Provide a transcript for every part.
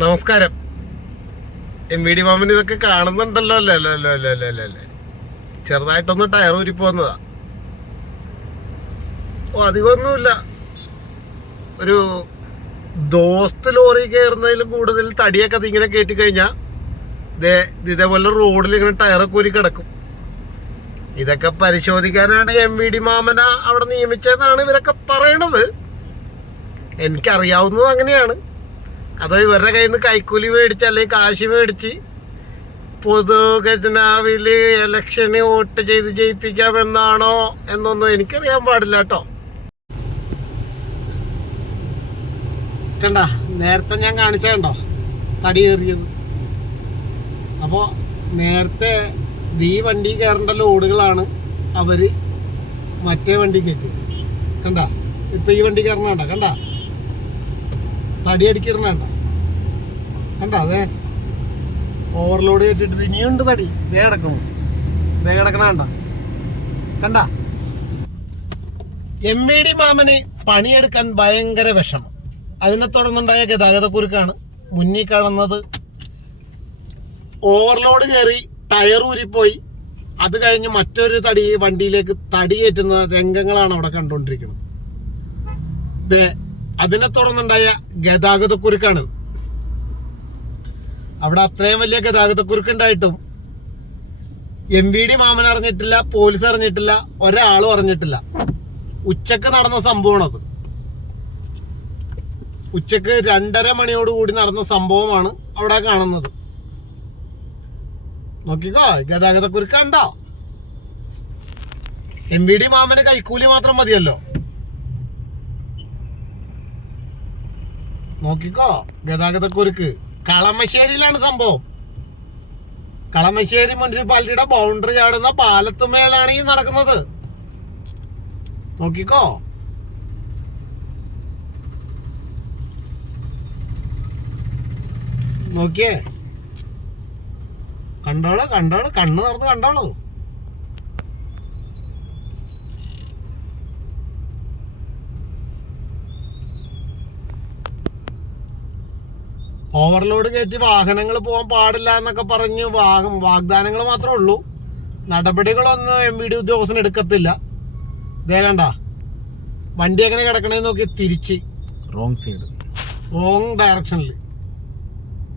നമസ്കാരം. M V D മാമൻ ഇതൊക്കെ കാണുന്നുണ്ടല്ലോ അല്ലേ അല്ലേ അല്ലേ അല്ലേ അല്ലേ അല്ലേ ചെറുതായിട്ടൊന്ന് ടയർ ഊരി പോകുന്നതാ ഓ അധികമൊന്നുമില്ല. ഒരു ദോസ്ത് ലോറി കയറുന്നതിലും കൂടുതൽ തടിയൊക്കെ ഇങ്ങനെ കയറ്റി കഴിഞ്ഞാൽ ഇതേ ഇതേപോലെ റോഡിൽ ഇങ്ങനെ ടയറൊക്കെ ഊരി കിടക്കും. ഇതൊക്കെ പരിശോധിക്കാനാണ് എം വി ഡി മാമന അവിടെ നിയമിച്ചതെന്നാണ് ഇവരൊക്കെ പറയണത്. എനിക്കറിയാവുന്നത് അങ്ങനെയാണ്. അതോ ഇവരുടെ കയ്യിൽ നിന്ന് കൈക്കൂലി മേടിച്ച് അല്ലെങ്കിൽ കാശ് മേടിച്ച് പൊതു എലക്ഷന് വോട്ട് ചെയ്ത് ജയിപ്പിക്കാമെന്നാണോ എന്നൊന്നും എനിക്കറിയാൻ പാടില്ല കേട്ടോ. കണ്ട നേരത്തെ ഞാൻ കാണിച്ച കണ്ടോ? തടി കയറിയത്. അപ്പോൾ നേരത്തെ ഈ വണ്ടി കയറേണ്ട ലോഡുകളാണ് അവർ മറ്റേ വണ്ടി കയറ്റി കണ്ട? ഇപ്പൊ ഈ വണ്ടി കയറണ കണ്ട? കണ്ട? തടി അടിക്കിടണ കണ്ട അതെ? ഓവർലോഡ് കയറ്റിട്ട് ഇനിയുണ്ട് തടി. ദേ കിടക്കുന്നു. ദേ കിടക്കണ കണ്ട? കണ്ട? എം വി ഡി മാമന് പണിയെടുക്കാൻ ഭയങ്കര വിഷമം. അതിനെ തുടർന്നുണ്ടായ ഗതാഗതക്കുരുക്കാണ് മുന്നിൽ കാണുന്നത് ഓവർലോഡ് കയറി ടയർ ഊരിപ്പോയി. അത് കഴിഞ്ഞ് മറ്റൊരു തടി വണ്ടിയിലേക്ക് തടി കയറ്റുന്ന രംഗങ്ങളാണ് അവിടെ കണ്ടുകൊണ്ടിരിക്കുന്നത്. അതിനെ തുടർന്നുണ്ടായ ഗതാഗതക്കുരുക്കാണ് അവിടെ അത്രയും വലിയ ഗതാഗതക്കുരുക്കുണ്ടായിട്ടും എം വി ഡി മാമൻ അറിഞ്ഞിട്ടില്ല പോലീസ് അറിഞ്ഞിട്ടില്ല ഒരാളും അറിഞ്ഞിട്ടില്ല. ഉച്ചയ്ക്ക് നടന്ന സംഭവമാണത്. ഉച്ചയ്ക്ക് രണ്ടര മണിയോട് കൂടി നടന്ന സംഭവമാണ് അവിടെ കാണുന്നത്. നോക്കിക്കോ ഗതാഗതക്കുരുക്കുണ്ടോ എം വി ഡി മാമന് കൈക്കൂലി മാത്രം മതിയല്ലോ. നോക്കിക്കോ. ഗതാഗതക്കുരുക്ക് കളമശ്ശേരിയിലാണ് സംഭവം. കളമശ്ശേരി മുനിസിപ്പാലിറ്റിയുടെ ബൗണ്ടറി ചാടുന്ന പാലത്തുമേലാണ് ഈ നടക്കുന്നത്. നോക്കിക്കോ. നോക്കിയേ. കണ്ടോളൂ കണ്ടോളൂ. കണ്ണ് തുറന്ന് കണ്ടോളൂ. ഓവർലോഡ് കയറ്റി വാഹനങ്ങൾ പോകാൻ പാടില്ല എന്നൊക്കെ പറഞ്ഞ് വാഹന വാഗ്ദാനങ്ങൾ മാത്രമേ ഉള്ളൂ. നടപടികളൊന്നും എം വി ഡി ഉദ്യോഗസ്ഥന് എടുക്കത്തില്ല. ദേ കണ്ട. വണ്ടി എങ്ങനെ കിടക്കണേന്ന് നോക്കി തിരിച്ച്. റോങ് സൈഡ് റോങ് ഡയറക്ഷനിൽ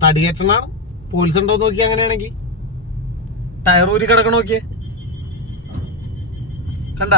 തടിയേറ്റനാണ്. പോലീസ് ഉണ്ടോ നോക്കി അങ്ങനെയാണെങ്കിൽ ടയർ ഊരി കിടക്കണ നോക്കിയേ. കണ്ട?